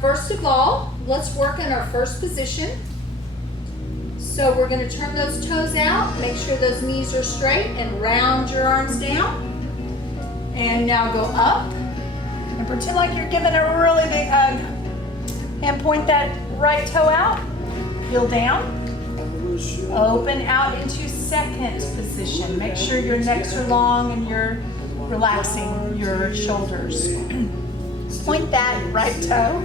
First of all, let's work in our first position. So we're going to turn those toes out, make sure those knees are straight, and round your arms down. And now go up and pretend like you're giving a really big hug. And point that right toe out, heel down, open out into second position. Make sure your necks are long and you're relaxing your shoulders. Point that right toe,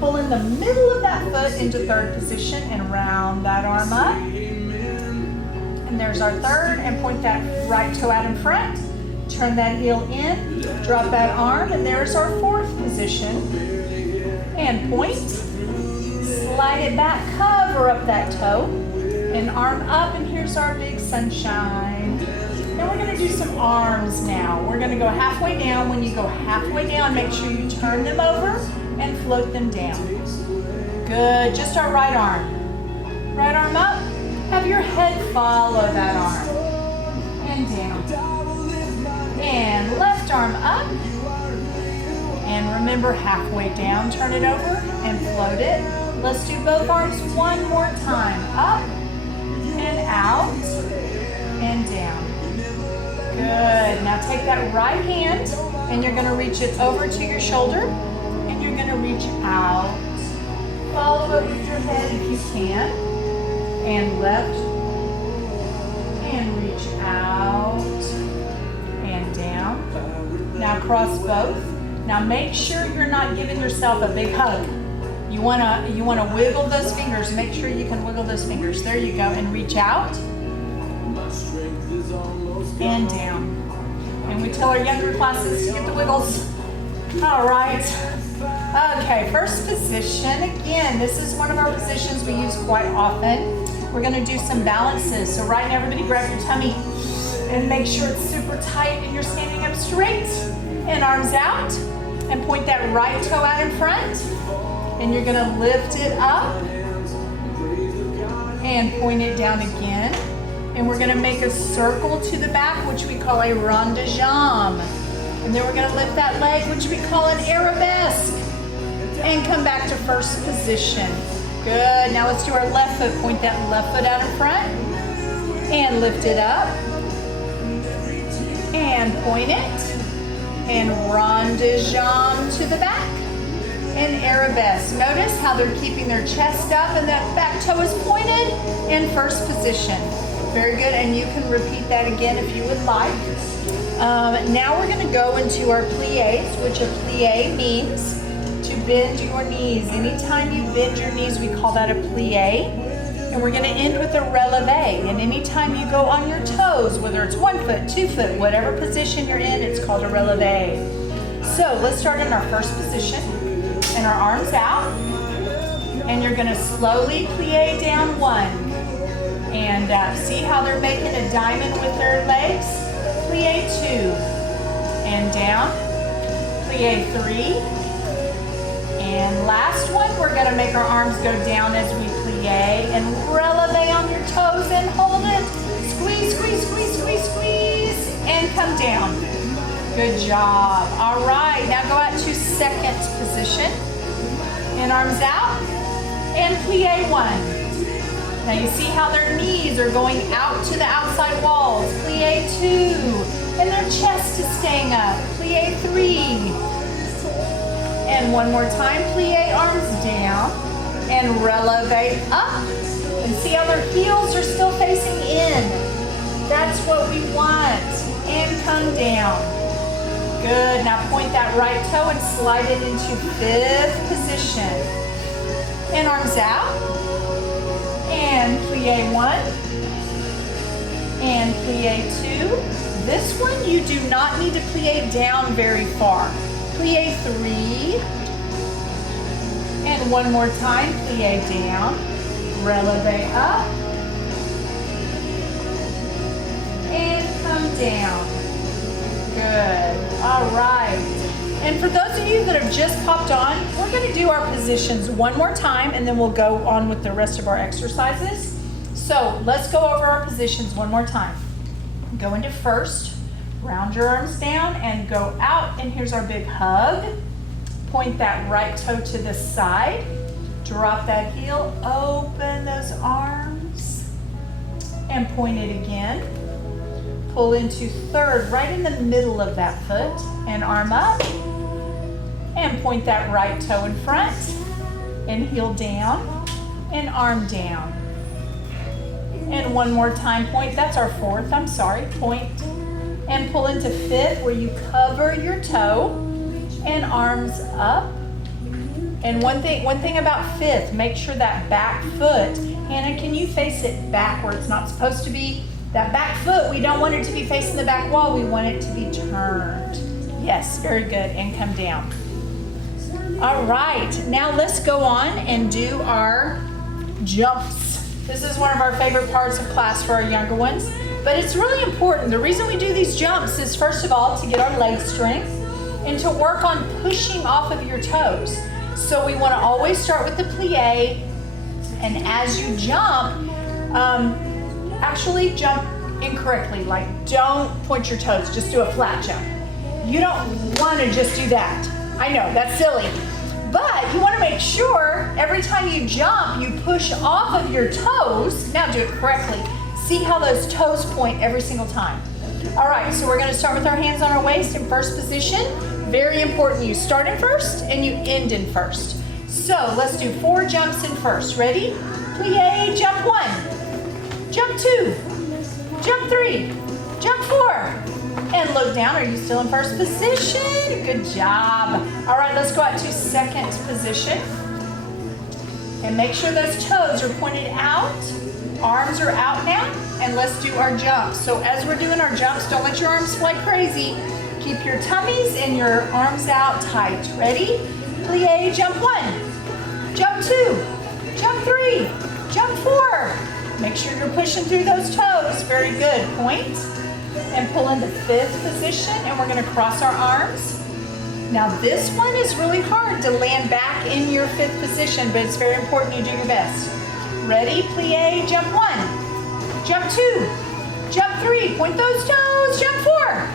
pull in the middle of that foot into third position and round that arm up. And there's our third, and point that right toe out in front. Turn that heel in, drop that arm, and there's our fourth position. And point, slide it back, cover up that toe, and arm up, and here's our big sunshine. Now we're gonna do some arms now. We're gonna go halfway down. When you go halfway down, make sure you turn them over and float them down. Good, just our right arm. Right arm up, have your head follow that arm. And down. And left arm up. And remember, halfway down, turn it over and float it. Let's do both arms one more time. Up and out and down. Good. Now take that right hand and you're going to reach it over to your shoulder and you're going to reach out. Follow it with your head if you can. And left. And reach out. And down. Now cross both. Now make sure you're not giving yourself a big hug. You wanna wiggle those fingers. Make sure you can wiggle those fingers. There you go. And reach out. And down. And we tell our younger classes to get the wiggles. All right. Okay, first position. Again, this is one of our positions we use quite often. We're gonna do some balances. So right now, everybody grab your tummy and make sure it's super tight and you're standing up straight. And arms out. And point that right toe out in front. And you're gonna lift it up. And point it down again. And we're gonna make a circle to the back, which we call a rond de jambe. And then we're gonna lift that leg, which we call an arabesque. And come back to first position. Good, now let's do our left foot. Point that left foot out in front. And lift it up. And point it. And rond de jambe to the back. And arabesque. Notice how they're keeping their chest up and that back toe is pointed in first position. Very good, and you can repeat that again if you would like. Now we're going to go into our pliés, which a plié means to bend your knees. Anytime you bend your knees, we call that a plié. And we're going to end with a relevé. And anytime you go on your toes, whether it's 1 foot, 2 foot, whatever position you're in, it's called a relevé. So let's start in our first position. And our arms out. And you're going to slowly plié down 1. And see how they're making a diamond with their legs? Plie 2. And down. Plie 3. And last one, we're going to make our arms go down as we plie. And releve on your toes and hold it. Squeeze, squeeze, squeeze, squeeze, squeeze. And come down. Good job. All right, now go out to second position. And arms out. And plie 1. Now you see how their knees are going out to the outside walls. Plie 2. And their chest is staying up. Plie 3. And one more time. Plie arms down. And releve up. And see how their heels are still facing in. That's what we want. And come down. Good. Now point that right toe and slide it into fifth position. And arms out. And plie 1, and plie 2. This one you do not need to plie down very far. Plie 3, and one more time, plie down, releve up, and come down. Good, all right. And for those of you that have just popped on, we're going to do our positions one more time and then we'll go on with the rest of our exercises. So let's go over our positions one more time. Go into first, round your arms down and go out, and here's our big hug. Point that right toe to the side. Drop that heel, open those arms, and point it again. Pull into third, right in the middle of that foot, and arm up. And point that right toe in front, and heel down, and arm down. And one more time, point, that's our fourth, I'm sorry, point, and pull into fifth where you cover your toe, and arms up. And one thing about fifth, make sure that back foot, Hannah, can you face it backwards? It's not supposed to be, that back foot, we don't want it to be facing the back wall, we want it to be turned. Yes, very good, and come down. All right, now let's go on and do our jumps. This is one of our favorite parts of class for our younger ones, but it's really important. The reason we do these jumps is first of all to get our leg strength and to work on pushing off of your toes. So we want to always start with the plie, and as you jump, actually jump incorrectly, like don't point your toes, just do a flat jump. You don't want to just do that. I know, that's silly, but you want to make sure every time you jump, you push off of your toes. Now do it correctly. See how those toes point every single time. All right, so we're going to start with our hands on our waist in first position. Very important, you start in first and you end in first. So let's do 4 jumps in first. Ready? Plie, jump 1, jump 2, jump 3, jump 4, and look down. Are you still in first position? Good job. All right, let's go out to second position. And make sure those toes are pointed out. Arms are out now, and let's do our jumps. So as we're doing our jumps, don't let your arms fly crazy. Keep your tummies and your arms out tight. Ready? Plie, jump 1, jump 2, jump 3, jump 4. Make sure you're pushing through those toes. Very good. Point and pull into fifth position, and we're going to cross our arms. Now this one is really hard to land back in your fifth position, but it's very important you do your best. Ready? Plie, jump 1, jump 2, jump 3, point those toes, jump 4.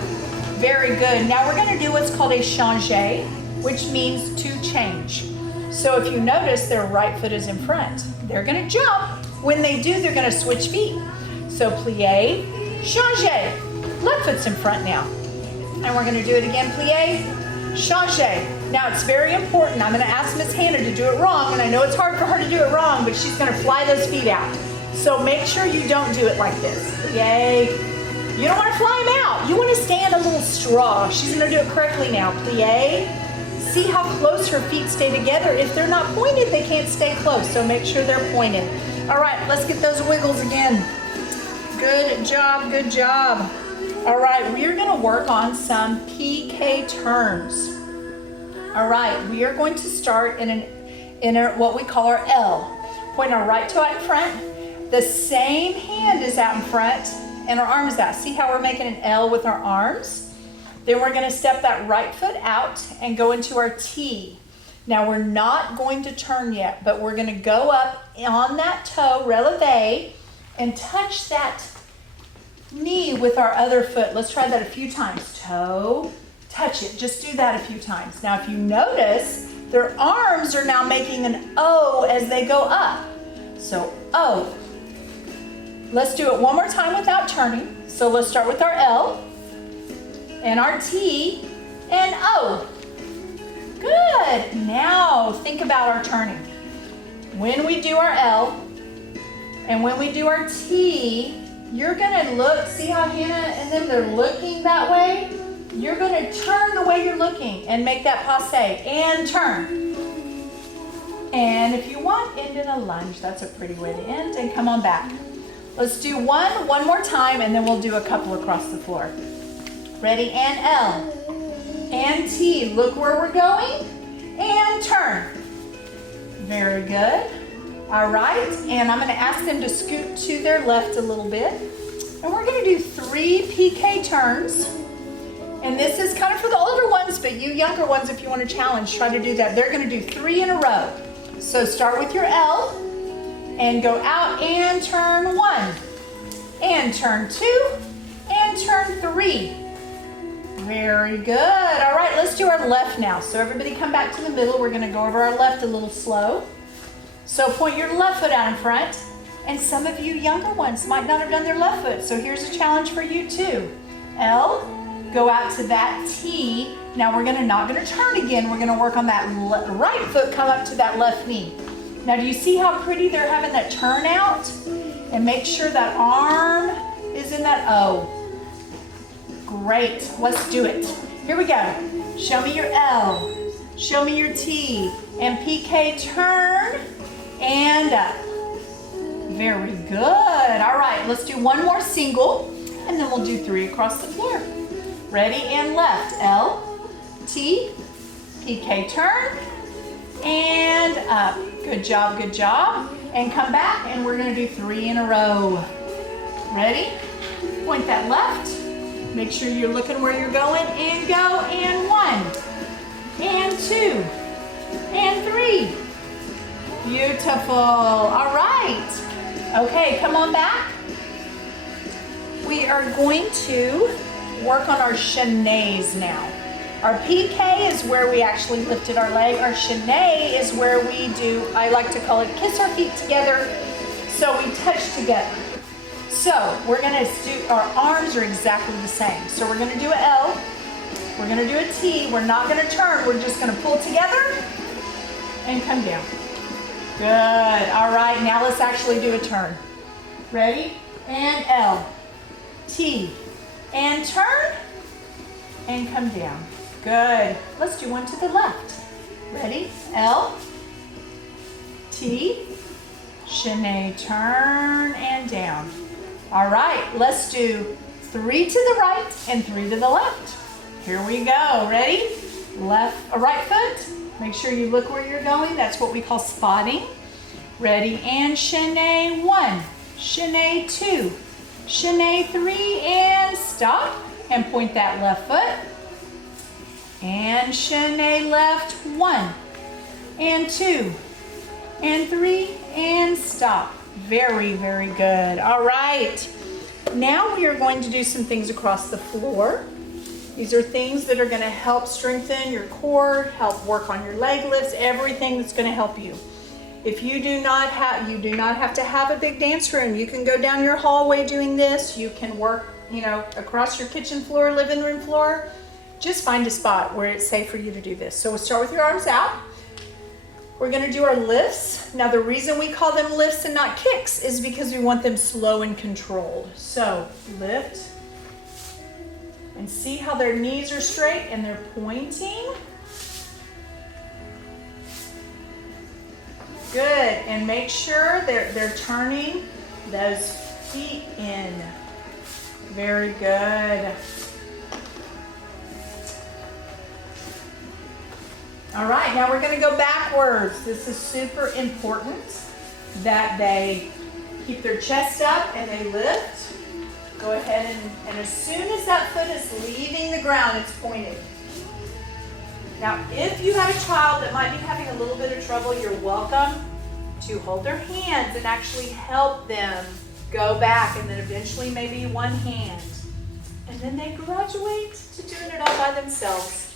Very good. Now we're going to do what's called a changer, which means to change. So if you notice, their right foot is in front. They're going to jump. When they do, they're going to switch feet. So plie, changer. Left foot's in front now. And we're going to do it again. Plie, changer. Now it's very important. I'm going to ask Miss Hannah to do it wrong, and I know it's hard for her to do it wrong, but she's going to fly those feet out. So make sure you don't do it like this. Plie. You don't want to fly them out. You want to stand a little strong. She's going to do it correctly now. Plie. See how close her feet stay together. If they're not pointed, they can't stay close. So make sure they're pointed. All right, let's get those wiggles again. Good job, good job. All right, we are going to work on some PK turns. All right, we are going to start in what we call our L. Point our right toe out in front. The same hand is out in front, and our arm is out. See how we're making an L with our arms? Then we're going to step that right foot out and go into our T. Now we're not going to turn yet, but we're going to go up on that toe, releve, and touch that knee with our other foot. Let's try that a few times. Toe, touch it. Just do that a few times. Now if you notice, their arms are now making an O as they go up. So O. Let's do it one more time without turning. So let's start with our L and our T and O. Good. Now think about our turning. When we do our L and when we do our T, you're going to look, see how Hannah and them, they're looking that way? You're going to turn the way you're looking and make that passe and turn. And if you want, end in a lunge. That's a pretty way to end. And come on back. Let's do one more time, and then we'll do a couple across the floor. Ready? And L. And T. Look where we're going. And turn. Very good. All right. And I'm going to ask them to scoot to their left a little bit. And we're going to do 3 PK turns. And this is kind of for the older ones, but you younger ones, if you want to challenge, try to do that. They're going to do 3 in a row. So start with your L. And go out and turn 1, and turn 2, and turn 3. Very good. All right, let's do our left now. So everybody come back to the middle. We're gonna go over our left a little slow. So point your left foot out in front. And some of you younger ones might not have done their left foot. So here's a challenge for you too. L, go out to that T. Now we're not gonna turn again. We're gonna work on that right foot, come up to that left knee. Now do you see how pretty they're having that turn out? And make sure that arm is in that O. Great, let's do it. Here we go. Show me your L, show me your T, and PK turn and up. Very good. All right, let's do one more single, and then we'll do 3 across the floor. Ready, and left. L, T, PK turn, and up. Good job, good job. And come back, and we're gonna do 3 in a row. Ready? Point that left. Make sure you're looking where you're going, and go, and 1, and 2, and 3. Beautiful. All right. Okay, come on back. We are going to work on our chenets now. Our PK is where we actually lifted our leg. Our chenet is where we do, I like to call it, kiss our feet together so we touch together. So we're gonna do, our arms are exactly the same. So we're gonna do an L, we're gonna do a T, we're not gonna turn, we're just gonna pull together and come down. Good, all right, now let's actually do a turn. Ready? And L, T, and turn, and come down. Good, let's do one to the left. Ready? L, T, chenet, turn, and down. All right, let's do 3 to the right and 3 to the left. Here we go, ready? Right foot, make sure you look where you're going. That's what we call spotting. Ready, and chenet 1, chenet 2, chenet 3, and stop. And point that left foot. And chenet left, 1, and 2, and 3, and stop. Very, very good. All right. Now we are going to do some things across the floor. These are things that are going to help strengthen your core, help work on your leg lifts, everything that's going to help you. If you do not have to have a big dance room. You can go down your hallway doing this. You can work, across your kitchen floor, living room floor. Just find a spot where it's safe for you to do this. So we'll start with your arms out. We're gonna do our lifts. Now the reason we call them lifts and not kicks is because we want them slow and controlled. So lift, and see how their knees are straight and they're pointing. Good, and make sure they're turning those feet in. Very good. All right, now we're gonna go backwards. This is super important that they keep their chest up and they lift. Go ahead and as soon as that foot is leaving the ground, it's pointed. Now, if you have a child that might be having a little bit of trouble, you're welcome to hold their hands and actually help them go back, and then eventually maybe one hand. And then they graduate to doing it all by themselves.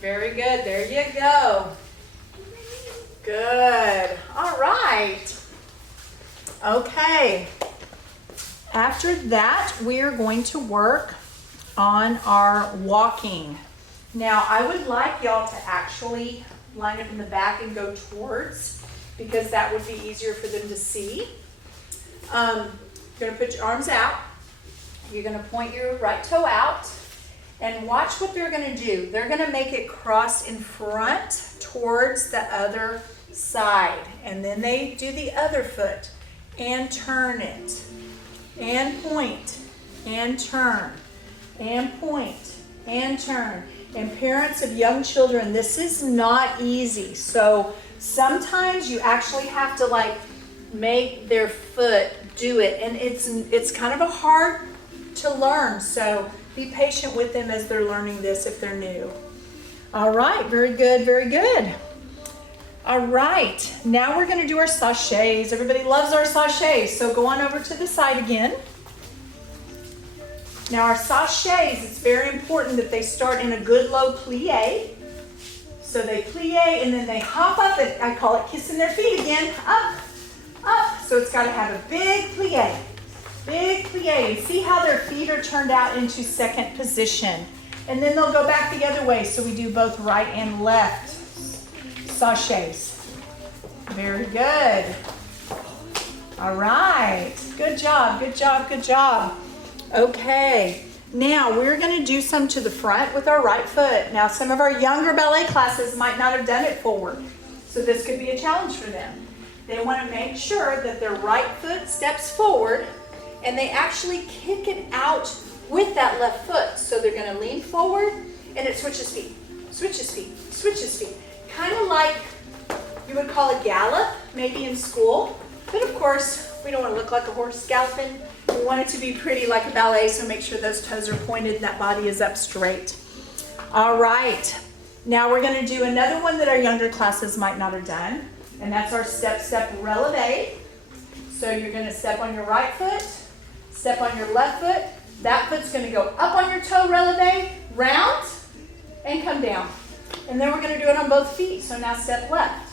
Very good, there you go. Good, all right. Okay, after that, we are going to work on our walking. Now, I would like y'all to actually line up in the back and go towards, because that would be easier for them to see. You're gonna put your arms out. You're gonna point your right toe out. And watch what they're gonna do. They're gonna make it cross in front towards the other side. And then they do the other foot and turn it. And point and turn and point and turn. And parents of young children, this is not easy. So sometimes you actually have to make their foot do it. And it's kind of a hard to learn. So be patient with them as they're learning this if they're new. All right, very good, very good. All right, now we're gonna do our sachets. Everybody loves our sachets, so go on over to the side again. Now our sachets, it's very important that they start in a good low plie. So they plie and then they hop up, and I call it kissing their feet again, up, up. So it's got to have a big plie, and see how their feet are turned out into second position. And then they'll go back the other way, so we do both right and left sachets. Very good. All right, good job, good job, good job. Okay, now we're gonna do some to the front with our right foot. Now some of our younger ballet classes might not have done it forward, so this could be a challenge for them. They wanna make sure that their right foot steps forward and they actually kick it out with that left foot. So they're gonna lean forward and it switches feet, switches feet, switches feet. Kind of like you would call a gallop, maybe in school. But of course, we don't want to look like a horse galloping. We want it to be pretty like a ballet, so make sure those toes are pointed and that body is up straight. All right, now we're going to do another one that our younger classes might not have done, and that's our step releve. So you're going to step on your right foot, step on your left foot. That foot's going to go up on your toe releve, round, and come down. And then we're going to do it on both feet. So now step left,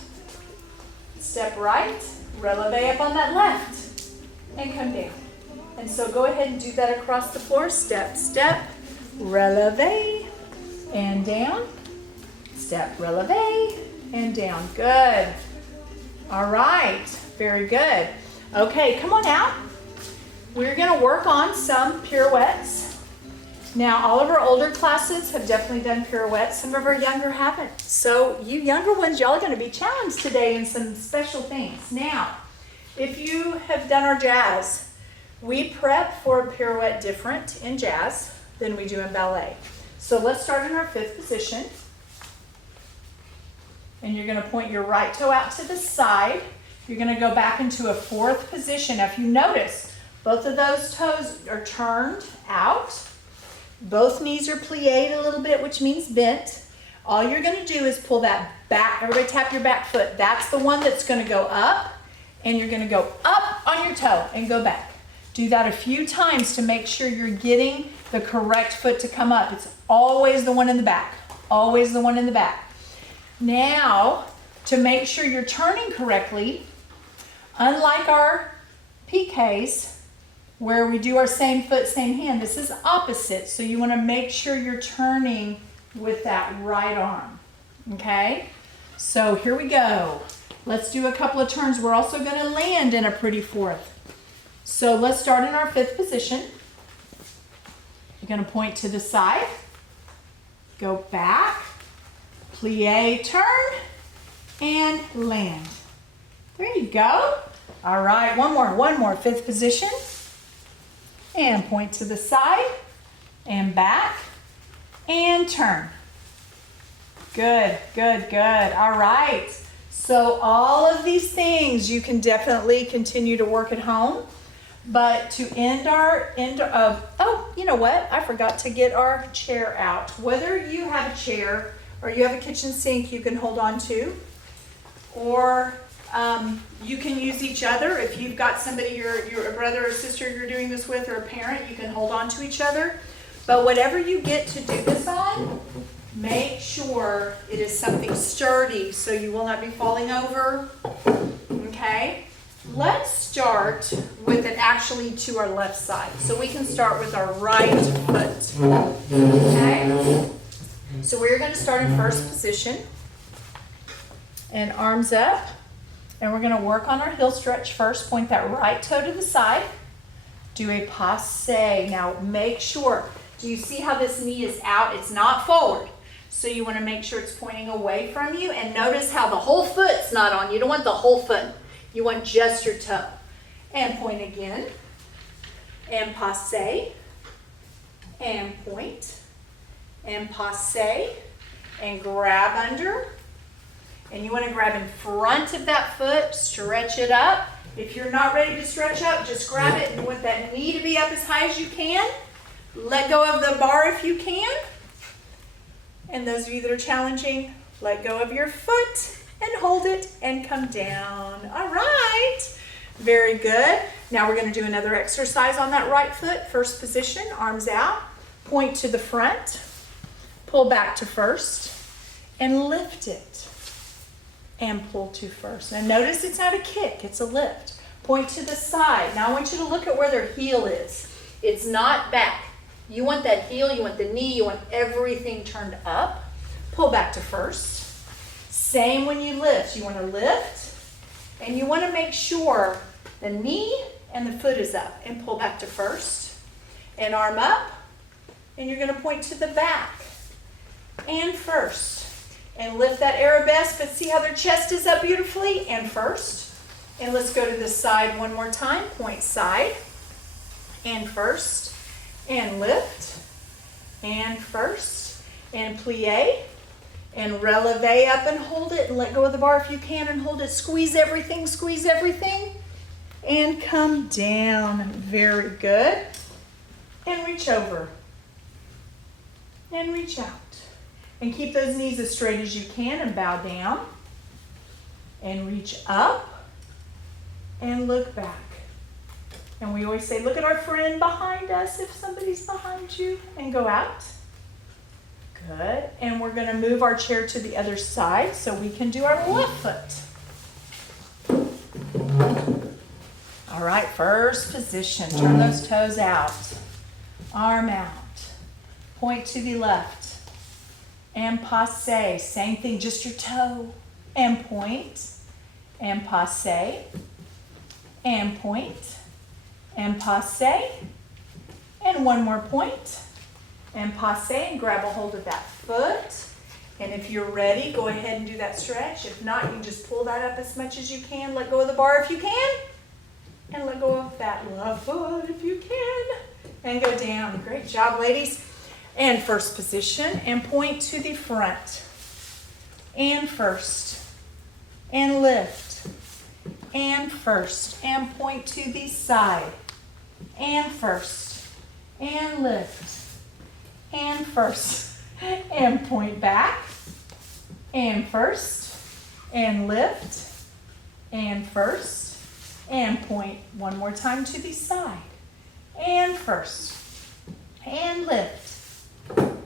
step right, releve up on that left, and come down. And so go ahead and do that across the floor. Step, step, releve, and down. Step, releve, and down. Good. All right, very good. Okay, come on out. We're going to work on some pirouettes. Now, all of our older classes have definitely done pirouettes. Some of our younger haven't. So you younger ones, y'all are going to be challenged today in some special things. Now, if you have done our jazz, we prep for a pirouette different in jazz than we do in ballet. So let's start in our fifth position. And you're going to point your right toe out to the side. You're going to go back into a fourth position. Now, if you notice, both of those toes are turned out. Both knees are plied a little bit, which means bent. All you're going to do is pull that back. Everybody tap your back foot. That's the one that's going to go up, and you're going to go up on your toe and go back. Do that a few times to make sure you're getting the correct foot to come up. It's always the one in the back. Always the one in the back. Now, to make sure you're turning correctly, unlike our PKs, where we do our same foot, same hand, this is opposite. So you want to make sure you're turning with that right arm. Okay? So here we go. Let's do a couple of turns. We're also going to land in a pretty fourth. So let's start in our fifth position. You're going to point to the side, go back, plie, turn, and land. There you go. All right, one more, fifth position. And point to the side, and back, and turn. Good, good, good. All right. So all of these things you can definitely continue to work at home. But to end oh, you know what? I forgot to get our chair out. Whether you have a chair or you have a kitchen sink you can hold on to, or you can use each other. If you've got somebody, your brother or sister you're doing this with, or a parent, you can hold on to each other. But whatever you get to do this on, make sure it is something sturdy so you will not be falling over. Okay? Let's start with it actually to our left side. So we can start with our right foot. Okay? So we're going to start in first position. And arms up. And we're going to work on our heel stretch first. Point that right toe to the side. Do a passe. Now make sure, do you see how this knee is out? It's not forward. So you want to make sure it's pointing away from you. And notice how the whole foot's not on. You don't want the whole foot. You want just your toe. And point again. And passe. And point. And passe. And grab under. And you want to grab in front of that foot, stretch it up. If you're not ready to stretch up, just grab it and want that knee to be up as high as you can. Let go of the bar if you can. And those of you that are challenging, let go of your foot and hold it and come down. All right. Very good. Now we're going to do another exercise on that right foot. First position, arms out, point to the front, pull back to first, and lift it. And pull to first. Now notice it's not a kick, it's a lift. Point to the side. Now I want you to look at where their heel is. It's not back. You want that heel, you want the knee, you want everything turned up. Pull back to first. Same when you lift. You want to lift, and you want to make sure the knee and the foot is up. And pull back to first. And arm up. And you're going to point to the back. And first. And lift that arabesque, but see how their chest is up beautifully? And first. And let's go to the side one more time. Point side. And first. And lift. And first. And plie. And releve up and hold it. And let go of the bar if you can and hold it. Squeeze everything, squeeze everything. And come down. Very good. And reach over. And reach out. And keep those knees as straight as you can and bow down. And reach up. And look back. And we always say, look at our friend behind us if somebody's behind you. And go out. Good. And we're going to move our chair to the other side so we can do our left foot. All right, first position. Turn those toes out. Arm out. Point to the left. And passe. Same thing, just your toe. And point. And passe. And point. And passe. And one more point. And passe, and grab a hold of that foot. And if you're ready, go ahead and do that stretch. If not, you can just pull that up as much as you can. Let go of the bar if you can. And let go of that left foot if you can. And go down. Great job, ladies. And first position. And point to the front. And first. And lift. And first. And point to the side. And first. And lift. And first. And point back. And first. And lift. And first. And point one more time to the side. And first. And lift.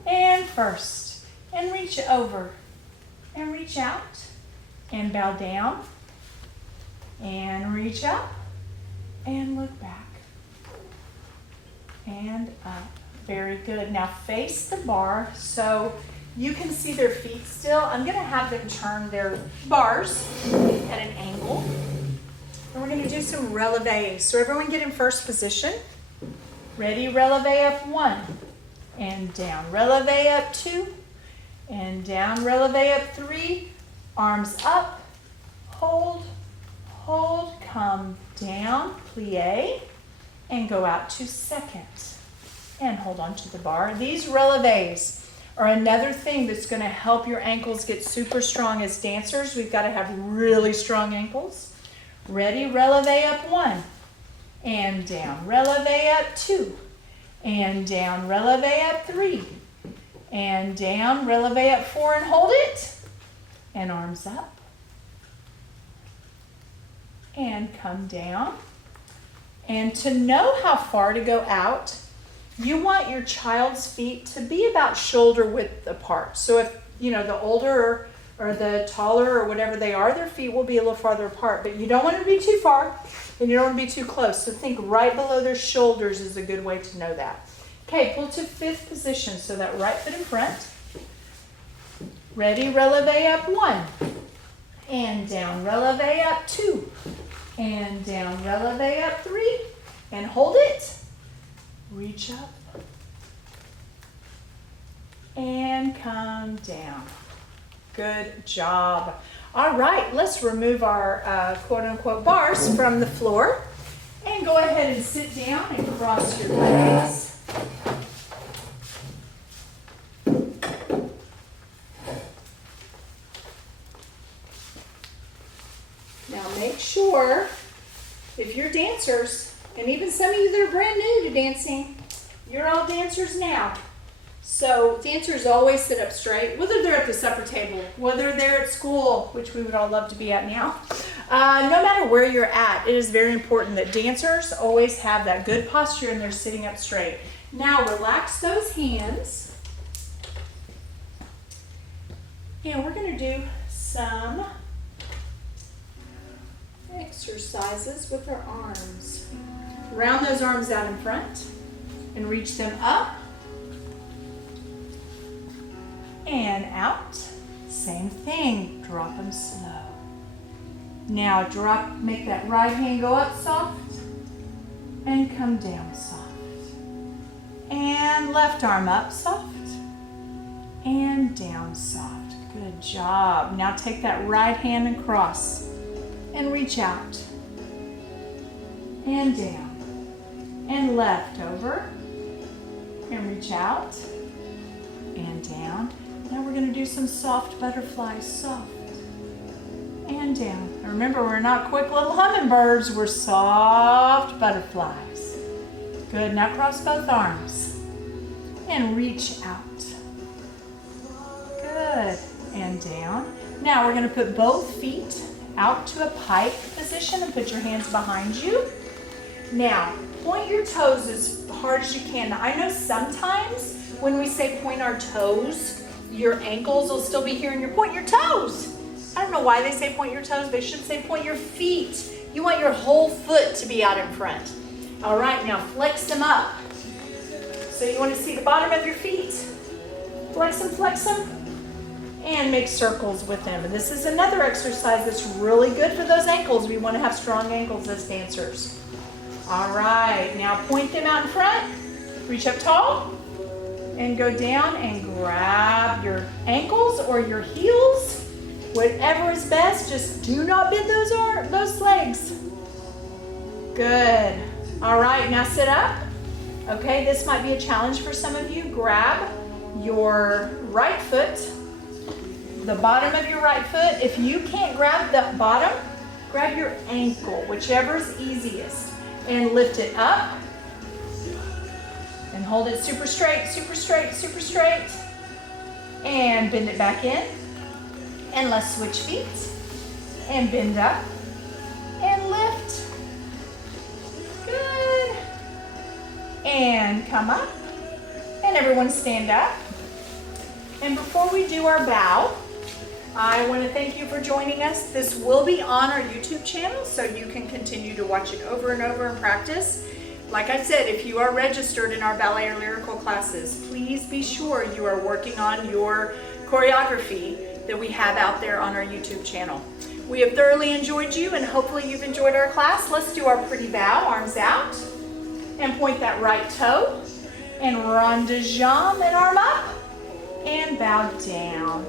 And first. And reach over. And reach out. And bow down. And reach up. And look back. And up. Very good. Now face the bar so you can see their feet still. I'm going to have them turn their bars at an angle. And we're going to do some releves. So everyone get in first position. Ready? Releve up 1. And down. Releve up 2. And down. Releve up 3. Arms up. Hold. Hold. Come down. Plie. And go out to second. And hold on to the bar. These releves are another thing that's going to help your ankles get super strong. As dancers, we've got to have really strong ankles. Ready? Releve up 1. And down. Releve up 2. And down. Releve up 3. And down. Releve up 4 and hold it. And arms up. And come down. And to know how far to go out, you want your child's feet to be about shoulder width apart. So if, the older or the taller or whatever they are, their feet will be a little farther apart. But you don't want to be too far and you don't want to be too close. So think right below their shoulders is a good way to know that. Okay, pull to 5th position. So that right foot in front. Ready, releve up 1. And down, releve up 2. And down, releve up 3. And hold it. Reach up and come down. Good job. All right, let's remove our quote-unquote bars from the floor and go ahead and sit down and cross your legs. Now make sure, if you're dancers, and even some of you that are brand new to dancing, you're all dancers now. So dancers always sit up straight, whether they're at the supper table, whether they're at school, which we would all love to be at now, No matter where you're at, it is very important that dancers always have that good posture and they're sitting up straight. Now relax those hands. And we're going to do some exercises with our arms. Round those arms out in front and reach them up and out. Same thing, drop them slow. Now drop, make that right hand go up soft and come down soft. And left arm up soft and down soft. Good job. Now take that right hand and cross and reach out and down and left over and reach out and down. Now we're going to do some soft butterflies, soft and down. And remember, we're not quick little hummingbirds, we're soft butterflies. Good, now cross both arms and reach out. Good, and down. Now we're going to put both feet out to a pike position and put your hands behind you. Now, point your toes as hard as you can. Now, I know sometimes when we say point our toes, your ankles will still be here and you're pointing your toes. I don't know why they say point your toes. They should say point your feet. You want your whole foot to be out in front. All right, now flex them up. So you want to see the bottom of your feet. Flex them, and make circles with them. And this is another exercise that's really good for those ankles. We want to have strong ankles as dancers. All right, now point them out in front. Reach up tall and go down and grab your ankles or your heels. Whatever is best, just do not bend those legs. Good. All right, now sit up. Okay, this might be a challenge for some of you. Grab your right foot, the bottom of your right foot. If you can't grab the bottom, grab your ankle, whichever is easiest, and lift it up and hold it super straight, super straight, super straight, and bend it back in. And let's switch feet and bend up and lift. Good. And come up. And everyone stand up. And before we do our bow, I want to thank you for joining us. This will be on our YouTube channel, so you can continue to watch it over and over and practice. Like I said, if you are registered in our ballet or lyrical classes, please be sure you are working on your choreography that we have out there on our YouTube channel. We have thoroughly enjoyed you, and hopefully you've enjoyed our class. Let's do our pretty bow, arms out, and point that right toe, and rond de jambe and arm up, and bow down.